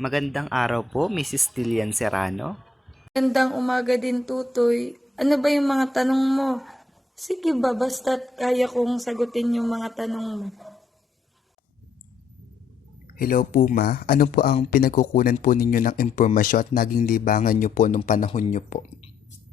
Magandang araw po, Mrs. Tilian Serrano. Gandang umaga din, Tutoy. Ano ba yung mga tanong mo? Sige ba, basta't kaya kong sagutin yung mga tanong mo. Hello po ma, ano po ang pinagkukunan po ninyo ng impormasyon at naging libangan nyo po nung panahon nyo po?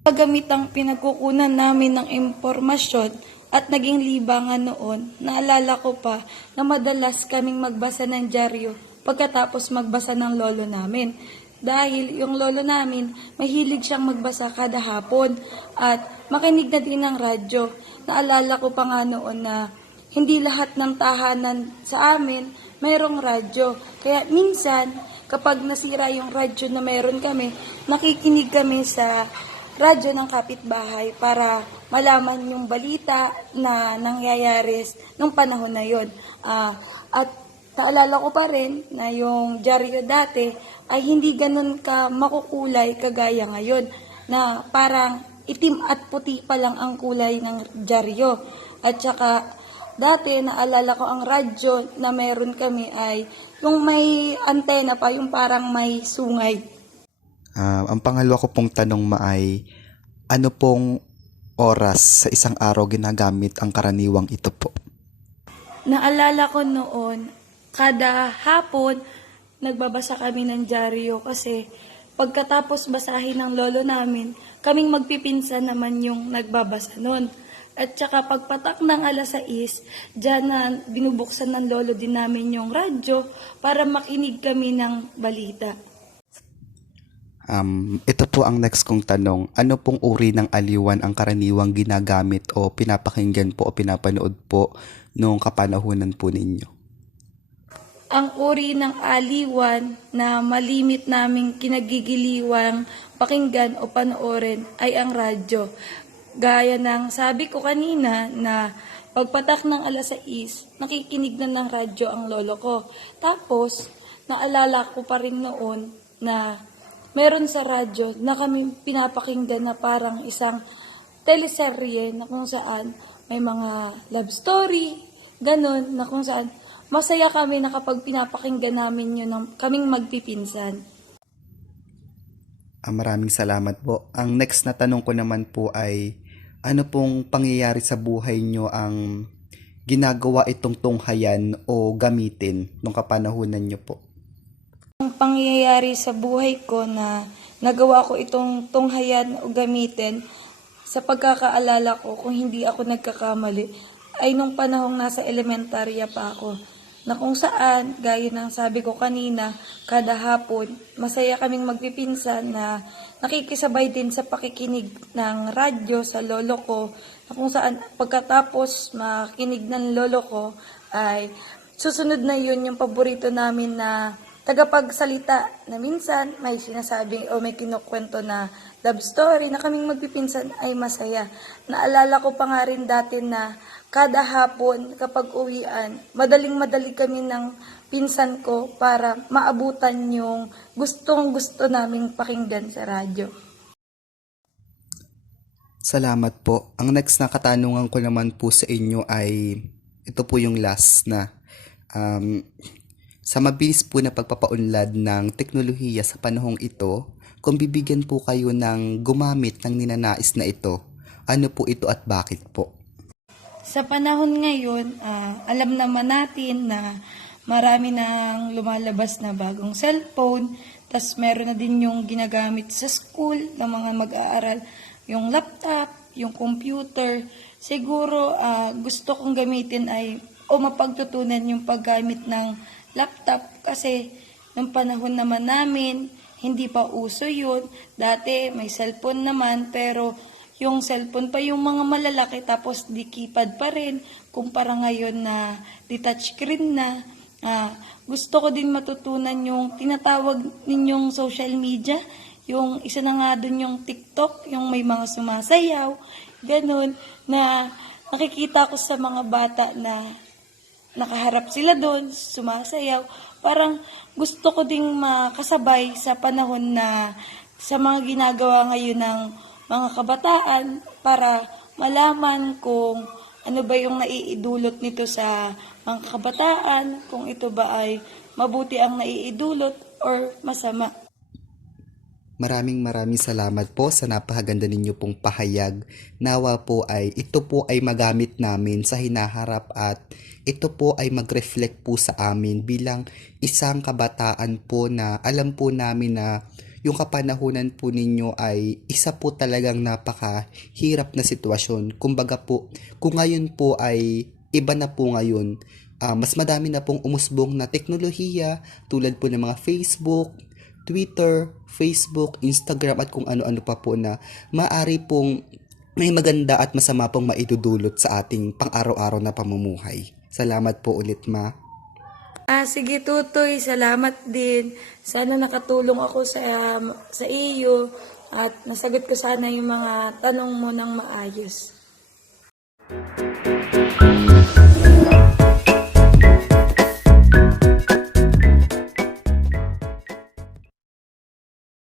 Gamit ang pinagkukunan namin ng impormasyon at naging libangan noon, naalala ko pa na madalas kaming magbasa ng dyaryo pagkatapos magbasa ng lolo namin. Dahil yung lolo namin, mahilig siyang magbasa kada hapon at makinig na din ng radyo. Naalala ko pa nga noon na hindi lahat ng tahanan sa amin mayroong radyo. Kaya minsan, kapag nasira yung radyo na meron kami, nakikinig kami sa radyo ng kapitbahay para malaman yung balita na nangyayari nung panahon na yon. At naalala ko pa rin na yung dyaryo dati ay hindi ganun ka makukulay kagaya ngayon na parang itim at puti pa lang ang kulay ng dyaryo. At saka dati naalala ko ang radyo na meron kami ay yung may antena pa, yung parang may sungay. Ang pangalawa ko pong tanong ma ay, ano pong oras sa isang araw ginagamit ang karaniwang ito po? Naalala ko noon, kada hapon, nagbabasa kami ng dyaryo kasi pagkatapos basahin ng lolo namin, kaming magpipinsan naman yung nagbabasa noon. At saka pagpatak ng 6:00, dyan na binubuksan ng lolo din namin yung radyo para makinig kami ng balita. Ito po ang next kong tanong. Ano pong uri ng aliwan ang karaniwang ginagamit o pinapakinggan po o pinapanood po noong kapanahunan po ninyo? Ang uri ng aliwan na malimit naming kinagigiliwang pakinggan o panoorin ay ang radyo. Gaya ng sabi ko kanina na pagpatak ng 6:00, nakikinig na ng radyo ang lolo ko. Tapos, naalala ko pa rin noon na meron sa radyo na kami pinapakinggan na parang isang teleserye na kung saan may mga love story, ganun, na kung saan masaya kami na kapag pinapakinggan namin yun ng kaming magpipinsan. Maraming salamat po. Ang next na tanong ko naman po ay, ano pong pangyayari sa buhay nyo ang ginagawa itong tunghayan o gamitin nung kapanahunan nyo po? Ang pangyayari sa buhay ko na nagawa ko itong tunghayan o gamitin, sa pagkakaalala ko, kung hindi ako nagkakamali, ay nung panahong nasa elementarya pa ako, na kung saan, gaya ng sabi ko kanina, kada hapon, masaya kaming magpipinsan na nakikisabay din sa pakikinig ng radyo sa lolo ko, na kung saan pagkatapos makinig ng lolo ko, ay susunod na yun yung paborito namin na tagapagsalita na minsan may sinasabi o may kinukwento na love story na kaming magpipinsan ay masaya. Naalala ko pa nga rin dati na kada hapon kapag uwian, madaling-madali kami ng pinsan ko para maabutan yung gustong-gusto naming pakinggan sa radyo. Salamat po. Ang next na katanungan ko naman po sa inyo ay, ito po yung last na. Sa mabilis po na pagpapaunlad ng teknolohiya sa panahong ito, kung bibigyan po kayo ng gumamit ng ninanais na ito, ano po ito at bakit po? Sa panahon ngayon, alam naman natin na marami nang lumalabas na bagong cellphone, tas meron na din yung ginagamit sa school ng mga mag-aaral, yung laptop, yung computer. Siguro gusto kong gamitin ay o mapagtutunan yung paggamit ng laptop kasi nung panahon naman namin, hindi pa uso yun. Dati may cellphone naman pero yung cellphone pa yung mga malalaki tapos di keypad pa rin kumpara ngayon na di touchscreen na. Gusto ko din matutunan yung tinatawag ninyong social media. Yung isa na nga dun yung TikTok, yung may mga sumasayaw, ganun, na nakikita ko sa mga bata na nakaharap sila doon, sumasayaw. Parang gusto ko ding makasabay sa panahon na sa mga ginagawa ngayon ng mga kabataan para malaman kung ano ba yung naiidulot nito sa mga kabataan, kung ito ba ay mabuti ang naiidulot or masama. Maraming salamat po sa napakaganda ninyo pong pahayag. Nawa po ay ito po ay magamit namin sa hinaharap at ito po ay mag-reflect po sa amin bilang isang kabataan po na alam po namin na yung kapanahunan po ninyo ay isa po talagang napakahirap na sitwasyon. Kumbaga po, kung ngayon po ay iba na po ngayon, mas madami na pong umusbong na teknolohiya tulad po ng mga Facebook, Twitter, Facebook, Instagram at kung ano-ano pa po na maaari pong may maganda at masama pong maidudulot sa ating pang-araw-araw na pamumuhay. Salamat po ulit, Ma. Sige Tutoy, salamat din. Sana nakatulong ako sa iyo at nasagot ko sana yung mga tanong mo ng maayos.